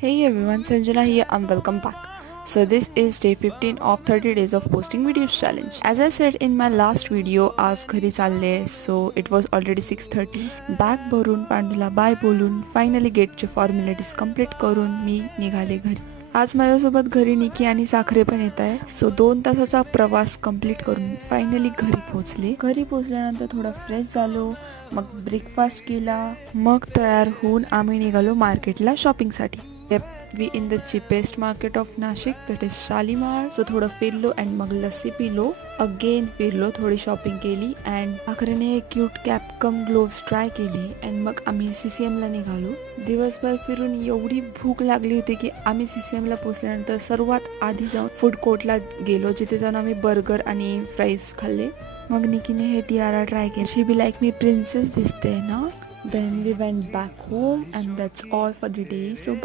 Hey everyone, Sanjana here and welcome back. So this is day 15 of 30 days of posting videos challenge. As I said in my last video, आज घरी चालले, so it was already 6:30. Bag भरून पांडूला bye बोलून finally गेटचे formalities complete करून मी निघाले घरी. आज माझ्यासोबत घरी निकी आणि साखरे पण येत आहे. सो 2 तासाचा प्रवास कंप्लीट करून फायनली घरी पोहोचले. घरी पोहोचल्यानंतर थोडा फ्रेश झालो, मग ब्रेकफास्ट केला, मग तयार होऊन आम्ही निघालो मार्केटला शॉपिंगसाठी. We in the cheapest market of Nashik, that is Shalimar. So थोडं फिरलो अँड मग लस्सी पिलो, अगेन फिरलो, थोडी शॉपिंग केली अँड आखरीने एक क्यूट कॅप कम ग्लोव्स ट्राय केली अँड मग आम्ही CCM ला निघालो. दिवसभर फिरून एवढी भूक लागली होती की आम्ही CCM ला पोहोचल्यानंतर सर्वात आधी जाऊन फूड कोर्टला गेलो, जिथे जाऊन आम्ही बर्गर आणि फ्राईज खाल्ले. मग निकीने हे टियारा ट्राय केली. She be like me princess दिसते ना. Then we went back home and that's all for the day. So